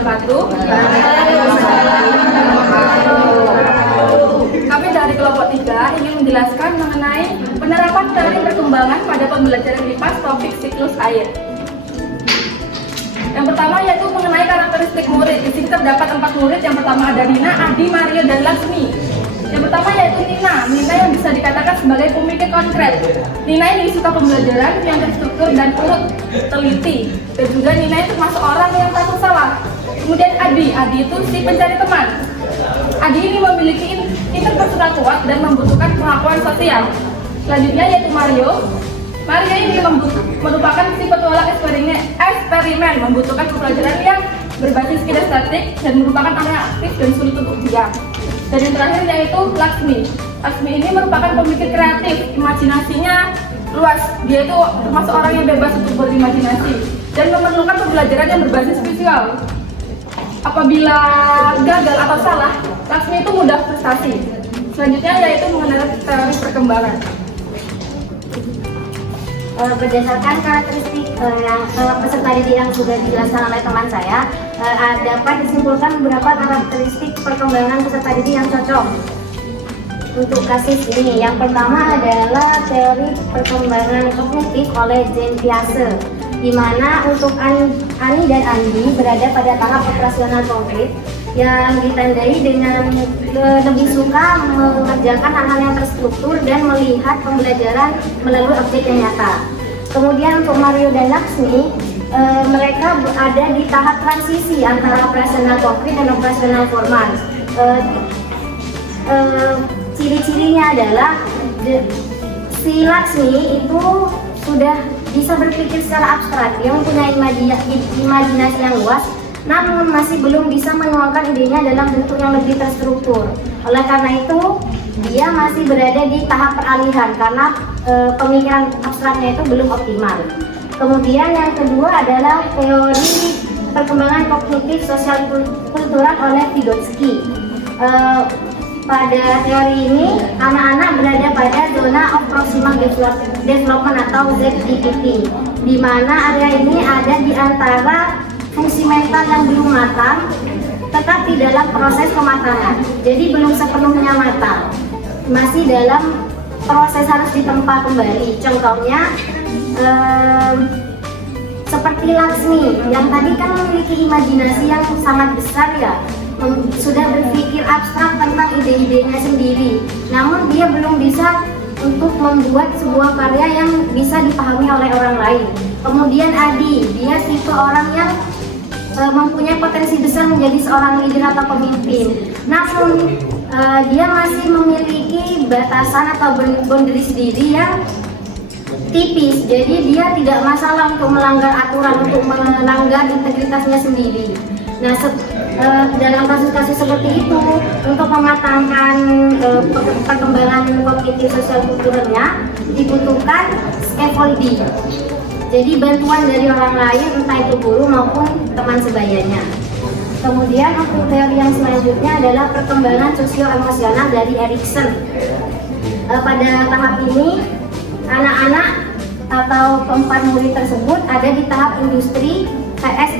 wabarakatuh. Kami dari kelompok 3 ingin menjelaskan mengenai penerapan teori perkembangan pada pembelajaran IPA topik siklus air. Yang pertama yaitu mengenai karakteristik murid. Di sini terdapat 4 murid. Yang pertama ada Nina, Adi, Mario, dan Laksmi. Yang pertama yaitu Nina. Nina yang bisa dikatakan sebagai pemikir konkret. Nina ini suka pembelajaran yang terstruktur dan urut, teliti. Dan juga Nina itu termasuk orang yang takut salah. Kemudian Adi. Adi itu si pencari teman. Adi ini memiliki interpersonal kuat dan membutuhkan pengakuan sosial. Selanjutnya yaitu Mario. Mario ini merupakan si petualang eksperimen, membutuhkan pembelajaran yang berbasis kinestetik dan merupakan orang yang aktif dan sulit untuk diam. Dan yang terakhir yaitu Laksmi. Laksmi ini merupakan pemikir kreatif, imajinasinya luas. Dia itu termasuk orang yang bebas untuk berimajinasi dan memerlukan pembelajaran yang berbasis visual. Apabila gagal atau salah, Laksmi itu mudah frustasi. Selanjutnya yaitu mengenai teori perkembangan. Berdasarkan karakteristik peserta didik yang sudah dijelaskan oleh teman saya, dapat disimpulkan beberapa karakteristik perkembangan peserta didik yang cocok untuk kasus ini. Yang pertama adalah teori perkembangan kognitif oleh Jean Piaget, di mana untuk Ani dan Andi berada pada tahap operasional konkret yang ditandai dengan lebih suka mengerjakan hal-hal yang terstruktur dan melihat pembelajaran melalui objek yang nyata. Kemudian untuk Mario dan Laksmi, mereka ada di tahap transisi antara operasional konkret dan operasional formal. Ciri-cirinya adalah si Laksmi itu sudah bisa berpikir secara abstrak, dia mempunyai imajinasi yang luas, namun masih belum bisa menuangkan idenya dalam bentuk yang lebih terstruktur. Oleh karena itu, dia masih berada di tahap peralihan karena pemikiran abstraknya itu belum optimal. Kemudian yang kedua adalah teori perkembangan kognitif sosial kultural oleh Vygotsky. Pada teori ini, anak-anak berada pada zona of proximal development atau ZPPT, di mana area ini ada di antara fungsi mental yang belum matang tetapi dalam proses kematangan. Jadi belum sepenuhnya matang, masih dalam proses harus ditempa kembali. Contohnya seperti Laksmi yang tadi kan memiliki imajinasi yang sangat besar ya, sudah berpikir abstrak tentang ide-idenya sendiri, namun dia belum bisa untuk membuat sebuah karya yang bisa dipahami oleh orang lain. Kemudian Adi, dia tipe orang yang mempunyai potensi besar menjadi seorang leader atau pemimpin, namun dia masih memiliki batasan atau boundary sendiri yang tipis. Jadi dia tidak masalah untuk melanggar aturan, untuk melanggar integritasnya sendiri. Nah, dalam kasus-kasus seperti itu, untuk mematangkan perkembangan kognitif sosial kulturalnya dibutuhkan scaffolding. Jadi bantuan dari orang lain, entah itu guru maupun teman sebayanya. Kemudian untuk teori yang selanjutnya adalah perkembangan sosio-emosional dari Erikson. Pada tahap ini, anak-anak atau keempat murid tersebut ada di tahap industri vs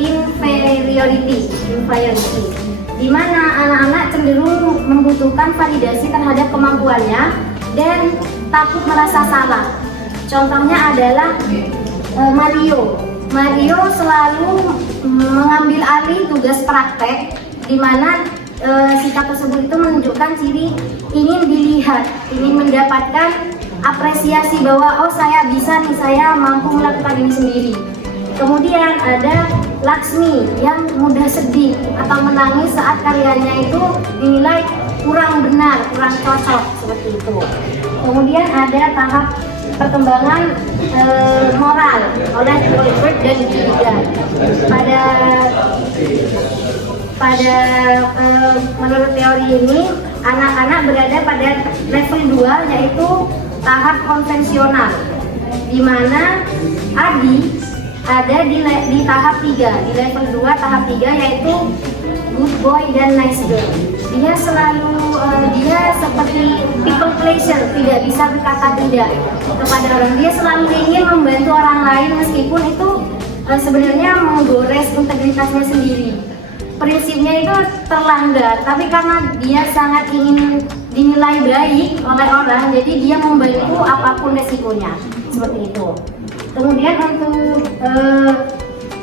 inferiority, di mana anak-anak cenderung membutuhkan validasi terhadap kemampuannya dan takut merasa salah. Contohnya adalah Mario. Mario selalu mengambil alih tugas praktek, di mana sikap tersebut itu menunjukkan ciri ingin dilihat, ingin mendapatkan apresiasi bahwa oh saya bisa nih, saya mampu melakukan ini sendiri. Kemudian ada Laksmi yang mudah sedih atau menangis saat karyanya itu dinilai kurang benar, kurang cocok, seperti itu. Kemudian ada tahap perkembangan moral oleh Goldberg dan Gilligan. Menurut teori ini, anak-anak berada pada level 2, yaitu tahap konvensional, di mana Adi ada di tahap 3, di level 2 tahap 3, yaitu good boy dan nice girl. Dia selalu dia seperti people pleaser, tidak bisa berkata tidak kepada orang. Dia selalu ingin membantu orang lain meskipun itu sebenarnya menggores integritasnya sendiri. Prinsipnya itu terlanggar, tapi karena dia sangat ingin dinilai baik oleh orang, jadi dia membantu apapun resikonya, seperti itu. Kemudian untuk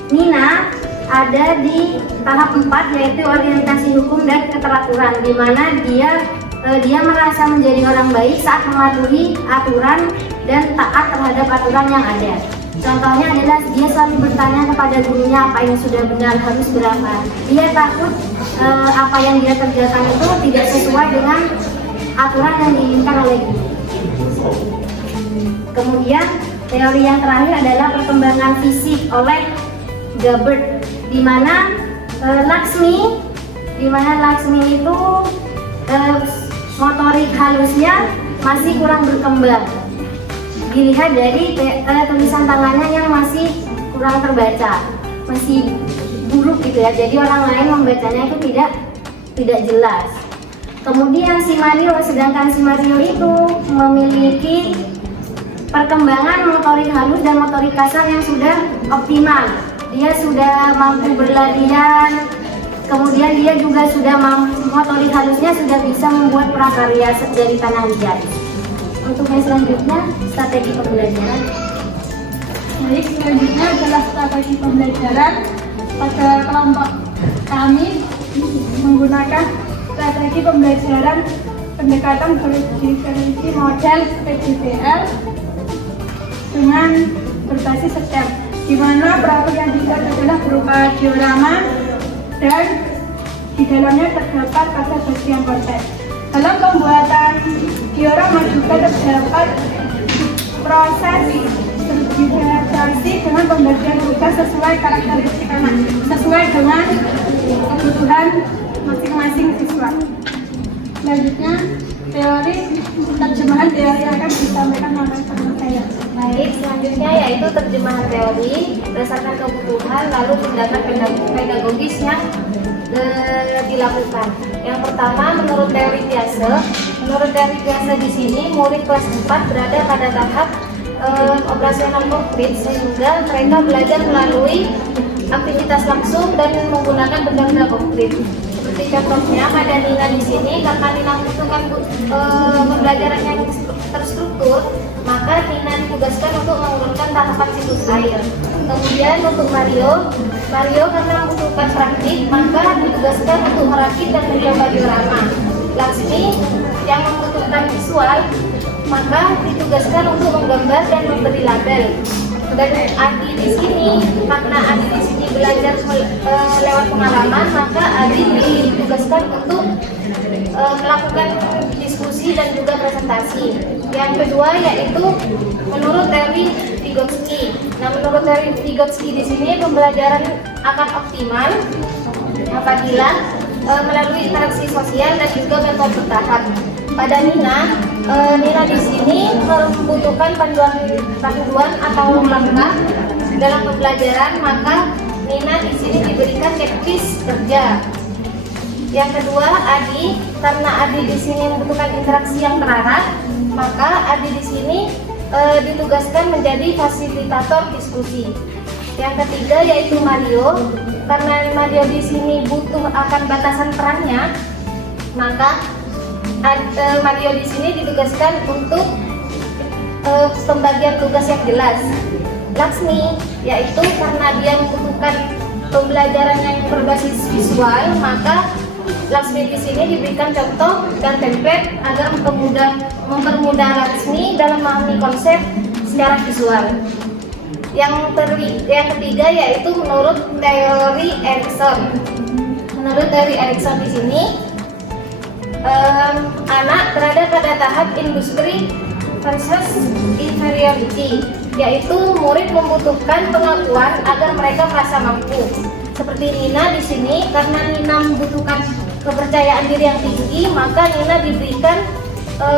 Nina ada di tahap 4, yaitu orientasi hukum dan keteraturan, di mana dia merasa menjadi orang baik saat mematuhi aturan dan taat terhadap aturan yang ada. Contohnya adalah dia selalu bertanya kepada gurunya apa yang sudah benar, harus berapa. Dia takut apa yang dia kerjakan itu tidak sesuai dengan aturan yang diinginkan oleh guru. Kemudian teori yang terakhir adalah perkembangan fisik oleh Gabbert, di mana Laksmi itu motorik halusnya masih kurang berkembang. Dilihat dari tulisan tangannya yang masih kurang terbaca, masih buruk gitu ya. Jadi orang lain membacanya itu tidak jelas. Kemudian sedangkan si Mario itu memiliki perkembangan motorik halus dan motorik kasar yang sudah optimal. Dia sudah mampu berlarian, kemudian dia juga sudah motorik halusnya sudah bisa membuat prakarya dari tanah liat. Untuk yang selanjutnya, strategi pembelajaran. Baik, selanjutnya adalah strategi pembelajaran. Pada kelompok kami menggunakan strategi pembelajaran pendekatan diferensi model PJBL dengan berbasis STEM, di mana perahu yang dilihat adalah berupa diorama dan di dalamnya terdapat pada bagian konteks. Dalam pembuatan diorama juga terdapat proses diferensiasi dengan pembagian tugas sesuai karakteristik anak, sesuai dengan kebutuhan masing-masing siswa. Selanjutnya, terjemahan teori akan disampaikan oleh teman saya. Baik, selanjutnya yaitu terjemahan teori berdasarkan kebutuhan, lalu tindakan pedagogis yang dilakukan. Yang pertama, menurut teori biasa di sini murid kelas 4 berada pada tahap operasional konkret, sehingga mereka belajar melalui aktivitas langsung dan menggunakan benda-benda konkret. Seperti contohnya pada Nina di sini, karena Nina membutuhkan pembelajaran yang terstruktur, maka Nina ditugaskan untuk mengurutkan tahapan siklus air. Kemudian untuk Mario karena membutuhkan praktik, maka ditugaskan untuk merakit dan mencoba diorama. Laksmi yang membutuhkan visual, maka ditugaskan untuk menggambar dan memberi label. Dan Adi di sini, karena Adi di sini belajar lewat pengalaman, maka Adi ditugaskan untuk melakukan diskusi dan juga presentasi. Yang kedua yaitu menurut teori Vygotsky. Nah, menurut teori Vygotsky di sini pembelajaran akan optimal apabila melalui interaksi sosial dan juga metode bertahap. Pada Nina di sini membutuhkan panduan atau langkah dalam pembelajaran, maka Nina di sini diberikan checklist kerja. Yang kedua, Adi, karena Adi di sini membutuhkan interaksi yang terarah, maka Adi di sini ditugaskan menjadi fasilitator diskusi. Yang ketiga yaitu Mario, karena Mario di sini butuh akan batasan perannya, maka Mario di sini ditugaskan untuk pembagian tugas yang jelas. Laksmi, yaitu karena dia membutuhkan pembelajaran yang berbasis visual, maka Laksmi di sini diberikan contoh dan template agar mempermudah Laksmi dalam memahami konsep secara visual. Yang ketiga yaitu menurut teori Erikson. Menurut teori Erikson di sini, anak berada pada tahap industri versus inferiority, yaitu murid membutuhkan pengakuan agar mereka merasa mampu. Seperti Nina di sini, karena Nina membutuhkan kepercayaan diri yang tinggi, maka Nina diberikan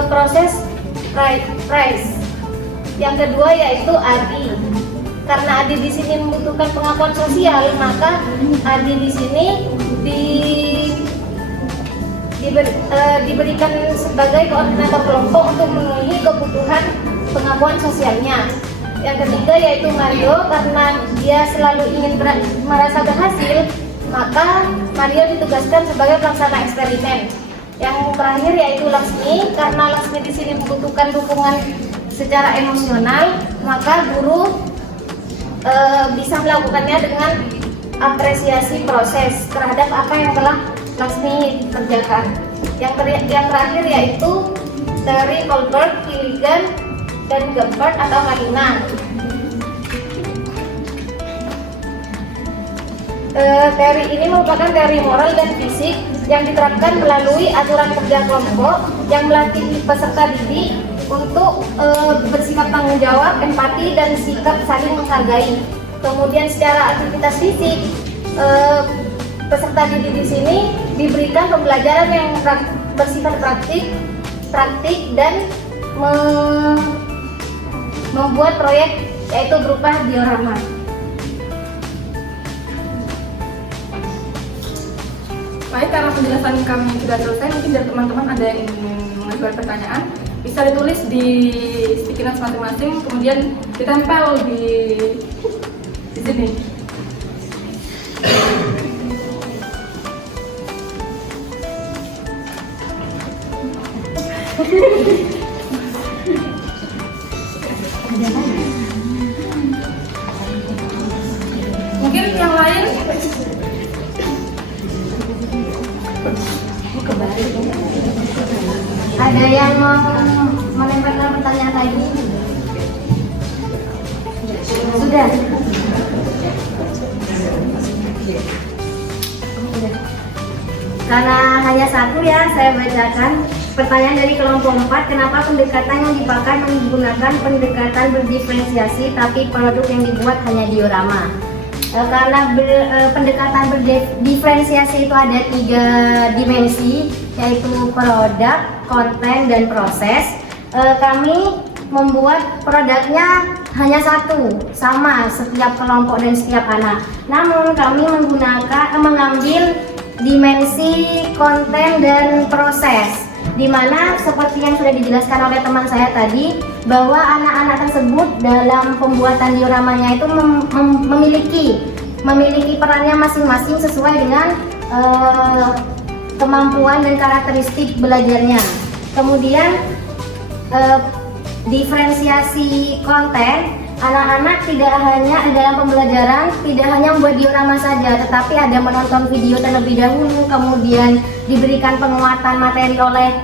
proses prize. Yang kedua yaitu Adi. Karena Adi di sini membutuhkan pengakuan sosial, maka Adi di sini diberikan sebagai koordinator kelompok untuk memenuhi kebutuhan pengakuan sosialnya. Yang ketiga yaitu Mario, karena dia selalu ingin merasa berhasil, maka Mario ditugaskan sebagai pelaksana eksperimen. Yang terakhir yaitu Laksmi, karena Laksmi di sini membutuhkan dukungan secara emosional, maka guru bisa melakukannya dengan apresiasi proses terhadap apa yang telah Laksmi kerjakan. Yang terakhir yaitu dari Colbert, Gilligan, dan Gepard atau Malina. Teori ini merupakan teori moral dan fisik yang diterapkan melalui aturan kerja kelompok yang melatih peserta didik untuk bersikap tanggung jawab, empati, dan sikap saling menghargai. Kemudian secara aktivitas fisik, peserta didik di sini diberikan pembelajaran yang bersifat praktik dan membuat proyek yaitu berupa diorama. Baik, karena penjelasan kami sudah selesai, mungkin dari teman-teman ada yang ingin mengajukan pertanyaan, bisa ditulis di sticky notes masing-masing, kemudian ditempel di sini. Mungkin yang lain ada yang mau menempelkan pertanyaan lagi? Sudah. Karena hanya satu ya, saya bacakan pertanyaan dari kelompok 4. Kenapa pendekatan yang dipakai menggunakan pendekatan berdiferensiasi tapi produk yang dibuat hanya diorama? Karena pendekatan berdiferensiasi itu ada 3 dimensi, yaitu produk, konten, dan proses. Kami membuat produknya hanya satu, sama setiap kelompok dan setiap anak. Namun kami mengambil dimensi konten dan proses, di mana seperti yang sudah dijelaskan oleh teman saya tadi, bahwa anak-anak tersebut dalam pembuatan dioramanya itu memiliki perannya masing-masing sesuai dengan kemampuan dan karakteristik belajarnya. Kemudian diferensiasi konten, anak-anak tidak hanya dalam pembelajaran tidak hanya membuat diorama saja, tetapi ada menonton video terlebih dahulu, kemudian diberikan penguatan materi oleh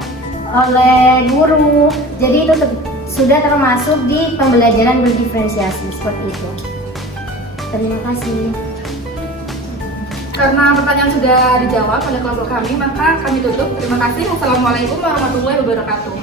guru. Jadi itu sudah termasuk di pembelajaran berdiferensiasi seperti itu. Terima kasih. karena pertanyaan sudah dijawab oleh kelompok kami, maka kami tutup. Terima kasih. Wassalamualaikum warahmatullahi wabarakatuh.